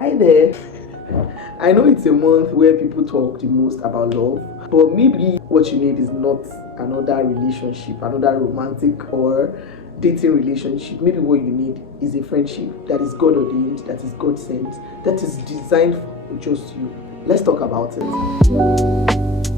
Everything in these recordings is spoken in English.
Hi there. I know it's a month where people talk the most about love, but maybe what you need is not another relationship, another romantic or dating relationship. Maybe what you need is a friendship that is God ordained, that is God sent, that is designed for just you. Let's talk about it.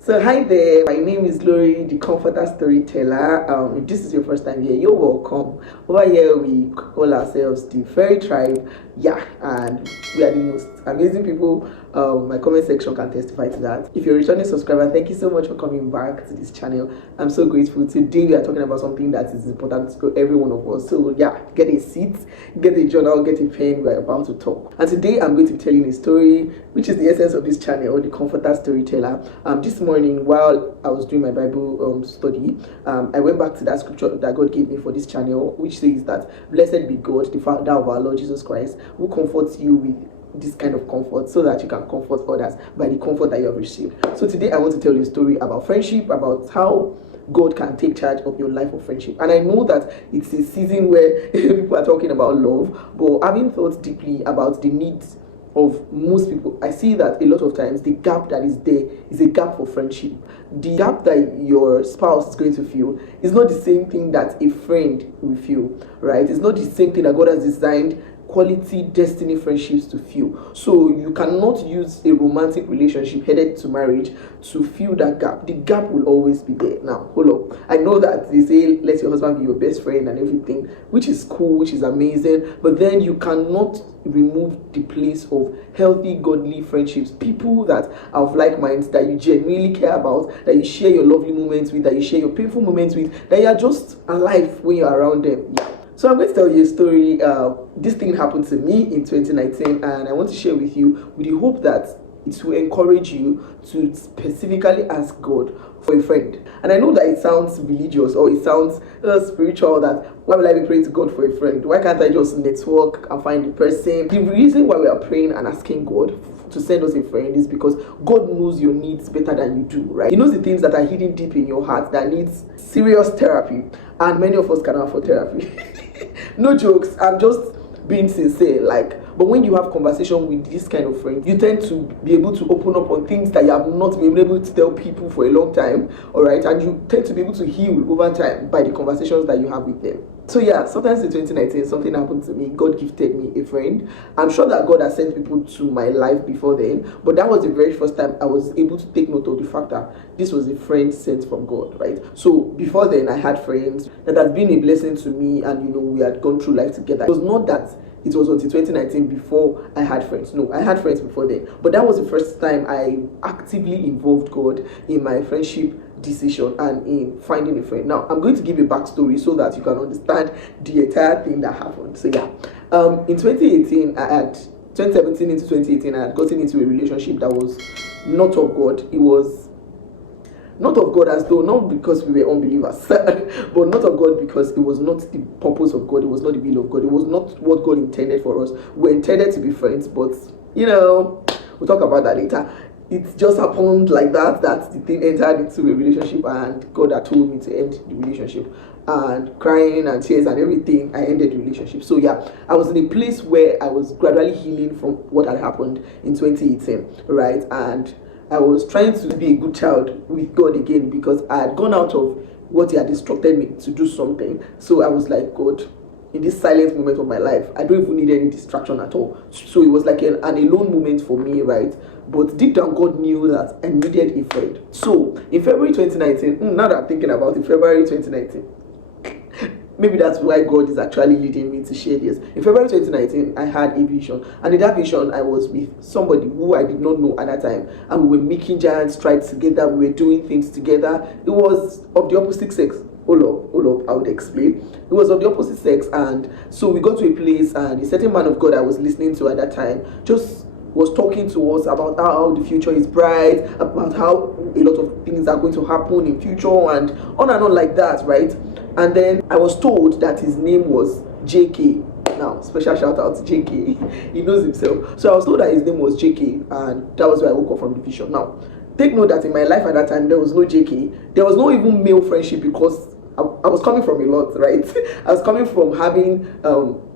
So hi there, my name is Lori, the comforter storyteller. If this is your first time here, you're welcome. Over here we call ourselves the FieryTribe. Yeah, and we are the most amazing people. My comment section can testify to that. If you're a returning subscriber, thank you so much for coming back to this channel. I'm so grateful. Today we are talking about something that is important to every one of us. So yeah, get a seat, get a journal, get a pen. We're about to talk. And today I'm going to be telling a story, which is the essence of this channel, the comforter storyteller. This morning, while I was doing my Bible study, I went back to that scripture that God gave me for this channel, which says that blessed be God, the Father of our Lord Jesus Christ, who comforts you with this kind of comfort so that you can comfort others by the comfort that you have received. So today I want to tell you a story about friendship, about how God can take charge of your life of friendship. And I know that it's a season where people are talking about love, but having thought deeply about the needs of most people, I see that a lot of times the gap that is there is a gap for friendship. The gap that your spouse is going to feel is not the same thing that a friend will feel, right? It's not the same thing that God has designed quality destiny friendships to feel. So you cannot use a romantic relationship headed to marriage to fill that gap. The gap will always be there. Now hold up, I know that they say let your husband be your best friend and everything, which is cool, which is amazing, but then you cannot remove the place of healthy godly friendships, people that are of like minds, that you genuinely care about, that you share your lovely moments with, that you share your painful moments with, that you are just alive when you're around them. Yeah. So I'm going to tell you a story. This thing happened to me in 2019, and I want to share with you with the hope that it will encourage you to specifically ask God for a friend. And I know that it sounds religious or it sounds spiritual, that why will I be praying to God for a friend? Why can't I just network and find the person? The reason why we are praying and asking God to send us a friend is because God knows your needs better than you do, right? He knows the things that are hidden deep in your heart that needs serious therapy, and many of us cannot afford therapy. No jokes, I'm just being sincere. But when you have conversation with this kind of friend, you tend to be able to open up on things that you have not been able to tell people for a long time, all right? And you tend to be able to heal over time by the conversations that you have with them. So yeah, sometimes in 2019, something happened to me. God gifted me a friend. I'm sure that God has sent people to my life before then, but that was the very first time I was able to take note of the fact that this was a friend sent from God, right? So before then, I had friends that had been a blessing to me, and we had gone through life together. It was not that it was until 2019 before I had friends. No, I had friends before then, but that was the first time I actively involved God in my friendship decision and in finding a friend. Now I'm going to give a backstory so that you can understand the entire thing that happened. So yeah, in 2018 2017 into 2018, I had gotten into a relationship that was not of God. It was not of God, as though not because we were unbelievers, but not of God because it was not the purpose of God. It was not the will of God. It was not what God intended for us. We were intended to be friends, but we'll talk about that later. It just happened like that the thing entered into a relationship, and God had told me to end the relationship. And crying and tears and everything, I ended the relationship. So yeah, I was in a place where I was gradually healing from what had happened in 2018, right? And I was trying to be a good child with God again, because I had gone out of what He had instructed me to do something. So I was like, God, in this silent moment of my life, I don't even need any distraction at all. So it was like an alone moment for me, right? But deep down, God knew that I needed a friend. So in February 2019, now that I'm thinking about it, February 2019, maybe that's why God is actually leading me to share this. In February 2019, I had a vision. And in that vision, I was with somebody who I did not know at that time. And we were making giant strides together. We were doing things together. It was of the opposite sex. Hold up, I would explain. It was of the opposite sex. And so we got to a place, and a certain man of God I was listening to at that time just was talking to us about how the future is bright, about how a lot of things are going to happen in future, and on like that, right? And then I was told that his name was JK. Now, special shout out to JK. He knows himself. So I was told that his name was JK, and that was where I woke up from the vision. Now, take note that in my life at that time, there was no JK. There was no even male friendship, because I was coming from a lot, right? I was coming from having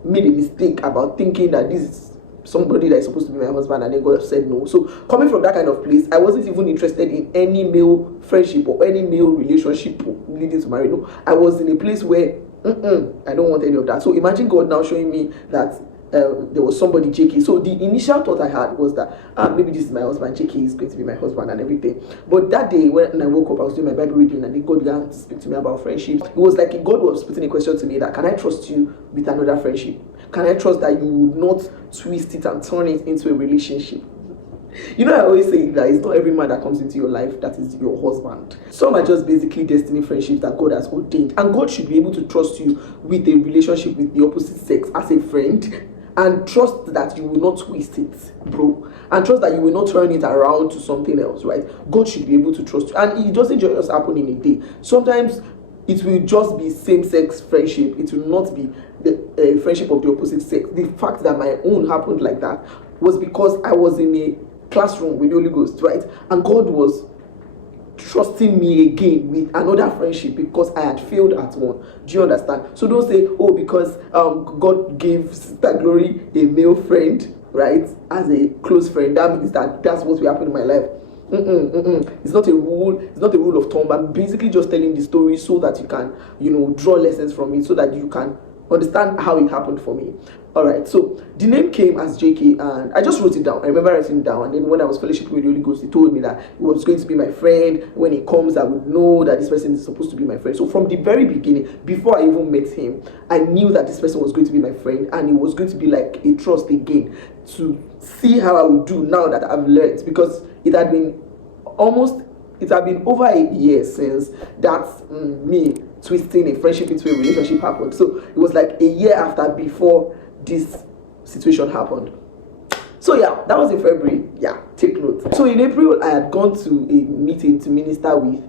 made a mistake about thinking that this is somebody that is supposed to be my husband, and then God said no. So coming from that kind of place, I wasn't even interested in any male friendship or any male relationship leading to marriage. No, I was in a place where I don't want any of that. So imagine God now showing me that there was somebody, JK. So the initial thought I had was that maybe this is my husband, JK is going to be my husband and everything. But that day when I woke up, I was doing my Bible reading, and then God began to speak to me about friendship. It was like God was putting a question to me that, can I trust you with another friendship? Can I trust that you would not twist it and turn it into a relationship? You know, I always say that it's not every man that comes into your life that is your husband. Some are just basically destiny friendships that God has ordained, and God should be able to trust you with a relationship with the opposite sex as a friend, and trust that you will not twist it, bro, and trust that you will not turn it around to something else, right? God should be able to trust you, and it doesn't just happen in a day. Sometimes it will just be same-sex friendship. It will not be the friendship of the opposite sex. The fact that my own happened like that was because I was in a classroom with the Holy Ghost, right? And God was trusting me again with another friendship because I had failed at one. Do you understand? So don't say, oh, because God gave Sister Glory a male friend, right, as a close friend, that means that's what will happen in my life. It's not a rule. It's not a rule of thumb. I'm basically just telling the story so that you can, draw lessons from it, so that you can understand how it happened for me. All right, so the name came as JK, and I just wrote it down. I remember writing it down, and then when I was fellowshiping with the Holy Ghost, he told me that he was going to be my friend. When he comes, I would know that this person is supposed to be my friend. So from the very beginning, before I even met him, I knew that this person was going to be my friend, and it was going to be like a trust again to see how I would do now that I've learned, because it had been over a year since that me twisting a friendship into a relationship happened. So it was like a year after before this situation happened. So yeah, that was in February. Yeah, take note. So in April, I had gone to a meeting to minister with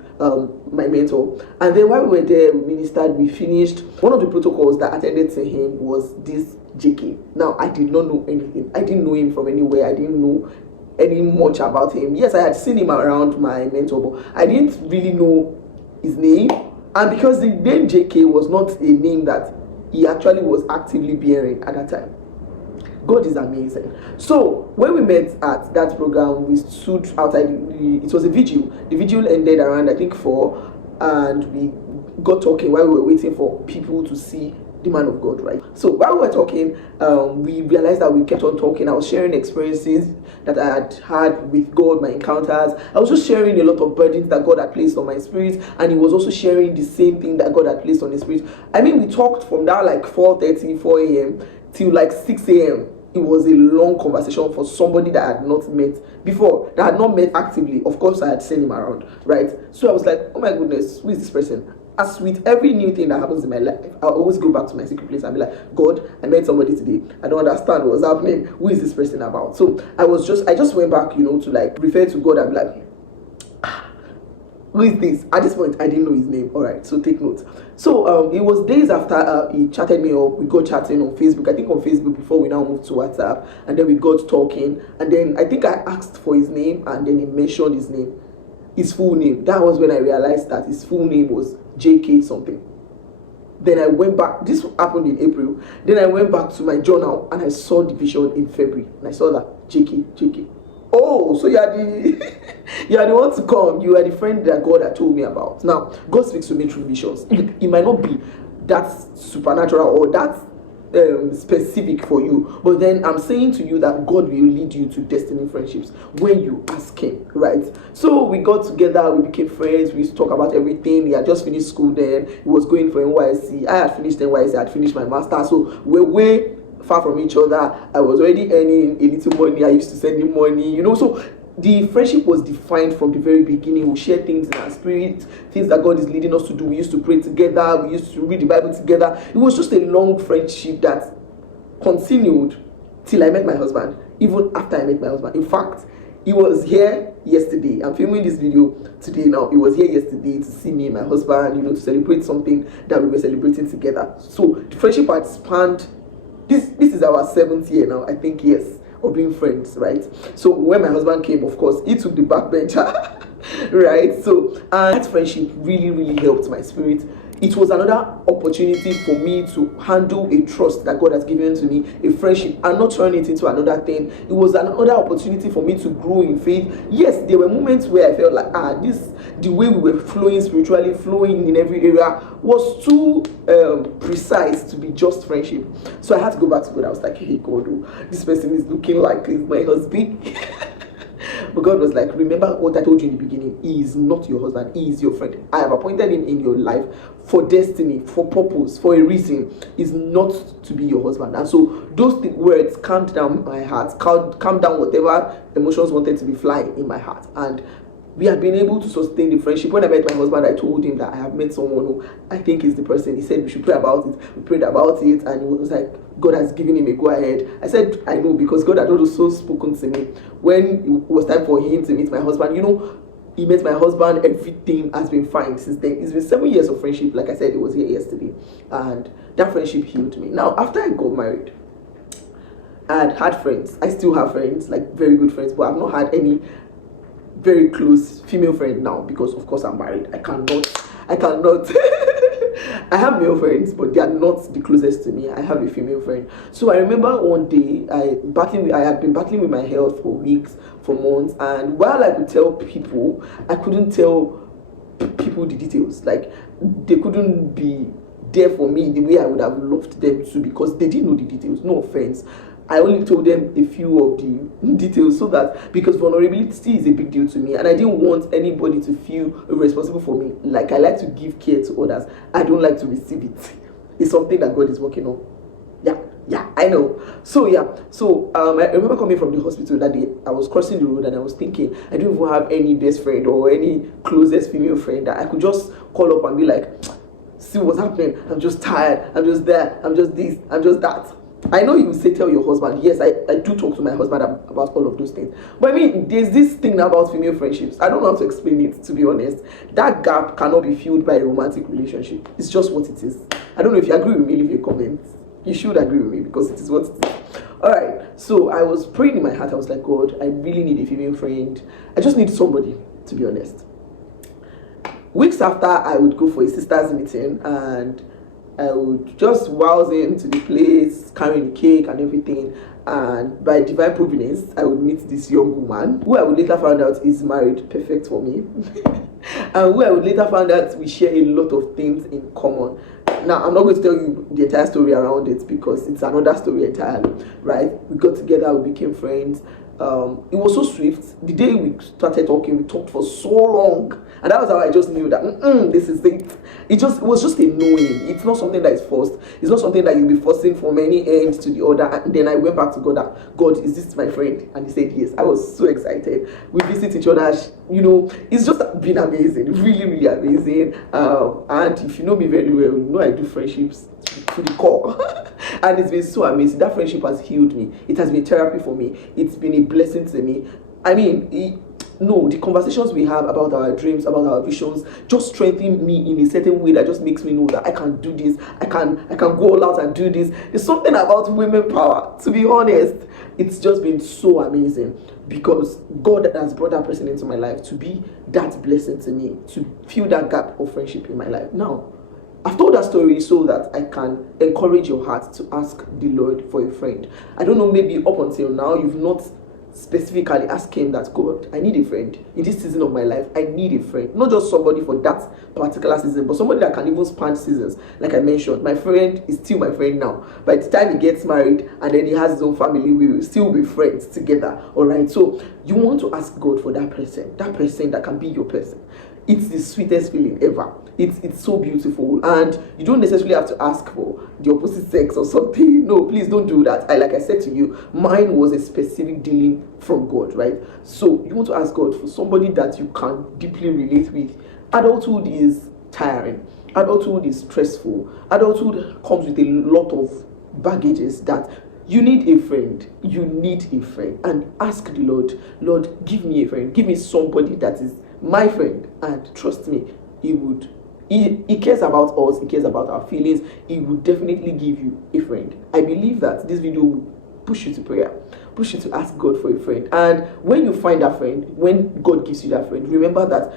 my mentor, and then while we were there, we ministered, we finished. One of the protocols that attended to him was this JK. Now, I did not know anything. I didn't know him from anywhere. I didn't know any much about him. Yes, I had seen him around my mentor, but I didn't really know his name. And because the name JK was not a name that he actually was actively bearing at that time. God is amazing. So when we met at that program, we stood outside. It was a vigil. The vigil ended around, I think, 4, and we got talking while we were waiting for people to see the man of God, right? So while we were talking, we realized that we kept on talking. I was sharing experiences that I had had with God, my encounters. I was just sharing a lot of burdens that God had placed on my spirit, and he was also sharing the same thing that God had placed on his spirit. I mean, we talked from that like 4:30, 4 a.m. till like 6 a.m. It was a long conversation for somebody that I had not met before, that had not met actively. Of course, I had seen him around, right? So I was like, oh my goodness, who is this person? As with every new thing that happens in my life, I always go back to my secret place and be like, God, I met somebody today. I don't understand what's happening. Who is this person about? So I just went back, to like refer to God and be like, who is this? At this point, I didn't know his name. All right, so take note. So it was days after he chatted me up. We got chatting on Facebook. I think on Facebook before we now moved to WhatsApp, and then we got talking. And then I think I asked for his name, and then he mentioned his name, his full name. That was when I realized that his full name was JK something. Then I went back. This happened in April. Then I went back to my journal and I saw the vision in February. And I saw that JK. Oh, so you are the you are the one to come. You are the friend that God had told me about. Now, God speaks to me through visions. It might not be that supernatural or that specific for you, but then I'm saying to you that God will lead you to destiny friendships when you ask him, right? So we got together, we became friends, we used to talk about everything. He had just finished school then, he was going for NYC, I had finished NYC, I had finished my master, so we're way far from each other. I was already earning a little money, I used to send him money, so the friendship was defined from the very beginning. We share things in our spirit, things that God is leading us to do. We used to pray together, we used to read the Bible together. It was just a long friendship that continued till I met my husband, even after I met my husband. In fact, he was here yesterday. I'm filming this video today now. He was here yesterday to see me and my husband, to celebrate something that we were celebrating together. So the friendship had spanned, this is our 7th year now, I think, yes, of being friends, right? So when my husband came, of course, he took the backbencher, right? So that friendship really, really helped my spirit. it was another opportunity for me to handle a trust that God has given to me, a friendship, and not turn it into another thing. It was another opportunity for me to grow in faith. Yes, there were moments where I felt like, the way we were flowing spiritually, flowing in every area was too precise to be just friendship. So I had to go back to God. I was like, hey God, this person is looking like he's my husband. But God was like, remember what I told you in the beginning. He is not your husband. He is your friend. I have appointed him in your life for destiny, for purpose, for a reason. He's not to be your husband. And so those words calmed down my heart, calmed down whatever emotions wanted to be flying in my heart. And we have been able to sustain the friendship. When I met my husband, I told him that I have met someone who I think is the person. He said we should pray about it. We prayed about it, and it was like God has given him a go ahead. I said I know, because God had also spoken to me when it was time for him to meet my husband. He met my husband. Everything has been fine since then. It's been 7 years of friendship. Like I said, it was here yesterday, and that friendship healed me. Now, after I got married, I had friends. I still have friends, like very good friends, but I've not had any very close female friend now, because of course I'm married. I cannot I have male friends, but they are not the closest to me. I have a female friend. So I remember one day I had been battling with my health for weeks, for months, and while I could tell people, I couldn't tell people the details. Like, they couldn't be there for me the way I would have loved them to, because they didn't know the details. No offense. I only told them a few of the details, so that, because vulnerability is a big deal to me, and I didn't want anybody to feel responsible for me. Like, I like to give care to others. I don't like to receive it. It's something that God is working on. Yeah, I know. So I remember coming from the hospital that day. I was crossing the road and I was thinking, I don't even have any best friend or any closest female friend that I could just call up and be like, see what's happening. I'm just tired. I'm just there. I'm just this. I'm just that. I know you say tell your husband. Yes, I do talk to my husband about all of those things. But I mean, there's this thing about female friendships. I don't know how to explain it, to be honest. That gap cannot be filled by a romantic relationship. It's just what it is. I don't know if you agree with me. Leave a comment. You should agree with me, because it is what it is. Alright, so I was praying in my heart. I was like, God, I really need a female friend. I just need somebody, to be honest. Weeks after, I would go for a sister's meeting, and I would just waltz into the place, carrying the cake and everything. And by divine providence, I would meet this young woman, who I would later find out is married, perfect for me. And who I would later find out we share a lot of things in common. Now, I'm not going to tell you the entire story around it, because it's another story entirely, right? We got together, we became friends. It was so swift. The day we started talking, we talked for so long, and that was how I just knew that this is it. It was just a knowing. It's not something that is forced. It's not something that you'll be forcing from any end to the other. And then I went back to God, that God, is this my friend? And he said yes. I was so excited. We visit each other. It's just been amazing, really, really amazing. And if you know me very well, you know I do friendships to the core. And it's been so amazing. That friendship has healed me. It has been therapy for me. It's been a blessing to me. I mean, the conversations we have about our dreams, about our visions, just strengthen me in a certain way that just makes me know that I can do this. I can go all out and do this. There's something about women power, to be honest. It's just been so amazing, because God has brought that person into my life to be that blessing to me, to fill that gap of friendship in my life. Now, I've told that story so that I can encourage your heart to ask the Lord for a friend. I don't know, maybe up until now you've not specifically asked him that, God, I need a friend. In this season of my life, I need a friend. Not just somebody for that particular season, but somebody that can even span seasons. Like I mentioned, my friend is still my friend now. By the time he gets married and then he has his own family, we will still be friends together. Alright, so you want to ask God for that person that can be your person. It's the sweetest feeling ever. It's so beautiful, and you don't necessarily have to ask for the opposite sex or something. No, please don't do that. Like I said to you, mine was a specific dealing from God, right? So you want to ask God for somebody that you can deeply relate with. Adulthood is tiring. Adulthood is stressful. Adulthood comes with a lot of baggages that you need a friend. You need a friend. And ask the Lord, give me a friend. Give me somebody that is my friend. And trust me, He cares about us. He cares about our feelings. He will definitely give you a friend. I believe that this video will push you to prayer, push you to ask God for a friend. And when you find that friend, when God gives you that friend, remember that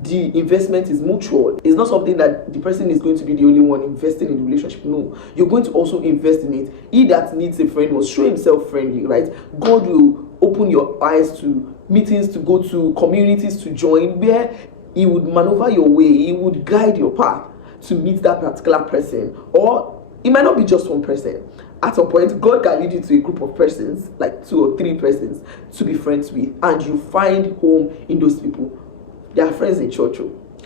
the investment is mutual. It's not something that the person is going to be the only one investing in the relationship. No, you're going to also invest in it. He that needs a friend must show himself friendly, right? God will open your eyes to meetings to go to, communities to join, where he would maneuver your way, he would guide your path to meet that particular person. Or it might not be just one person. At some point, God can lead you to a group of persons, like 2 or 3 persons, to be friends with, and you find home in those people. They are friends in church.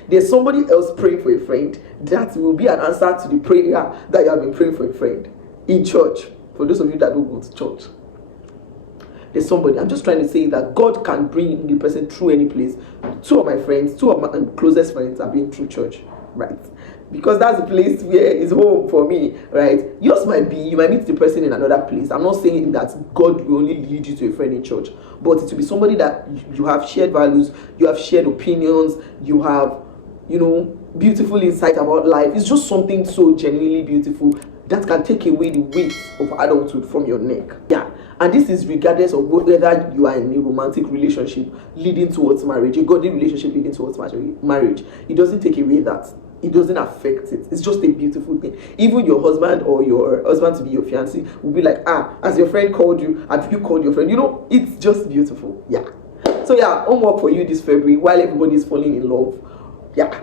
There's somebody else praying for a friend that will be an answer to the prayer that you have been praying for a friend in church. For those of you that don't go to church, there's somebody. I'm just trying to say that God can bring the person through any place. 2 of my friends, 2 of my closest friends have been through church, right? Because that's the place where it's home for me, right? Yours might be, you might meet the person in another place. I'm not saying that God will only lead you to a friend in church, but it will be somebody that you have shared values, you have shared opinions, you have, beautiful insight about life. It's just something so genuinely beautiful that can take away the weight of adulthood from your neck. Yeah. And this is regardless of whether you are in a romantic relationship leading towards marriage, a godly relationship leading towards marriage. It doesn't take away that. It doesn't affect it. It's just a beautiful thing. Even your husband or your husband to be your fiancé will be like, as your friend called you, have you called your friend? It's just beautiful. Yeah. So yeah, homework for you this February while everybody is falling in love. Yeah.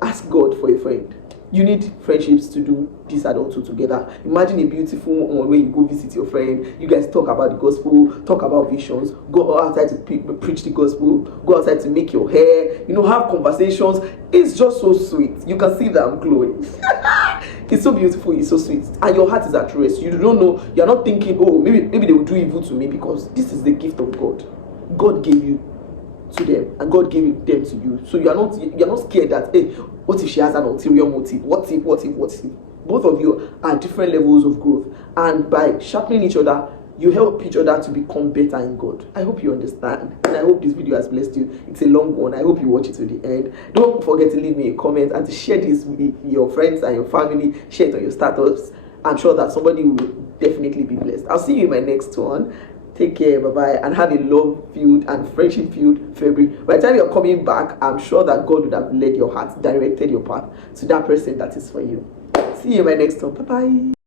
Ask God for a friend. You need friendships to do this adulthood together. Imagine a beautiful one where you go visit your friend, you guys talk about the gospel, talk about visions, go outside to preach the gospel, go outside to make your hair, have conversations. It's just so sweet. You can see that I'm glowing. It's so beautiful, it's so sweet. And your heart is at rest. You don't know, you're not thinking, maybe they will do evil to me, because this is the gift of God. God gave you to them, and God gave them to you. So you're not scared that, hey, what if she has an ulterior motive? What if? Both of you are different levels of growth, and by sharpening each other, you help each other to become better in God. I hope you understand, and I hope this video has blessed you. It's a long one. I hope you watch it to the end. Don't forget to leave me a comment and to share this with your friends and your family. Share it on your status. I'm sure that somebody will definitely be blessed. I'll see you in my next one. Take care, bye-bye, and have a love-filled and friendship-filled February. By the time you're coming back, I'm sure that God would have led your heart, directed your path to that person that is for you. See you in my next one. Bye-bye.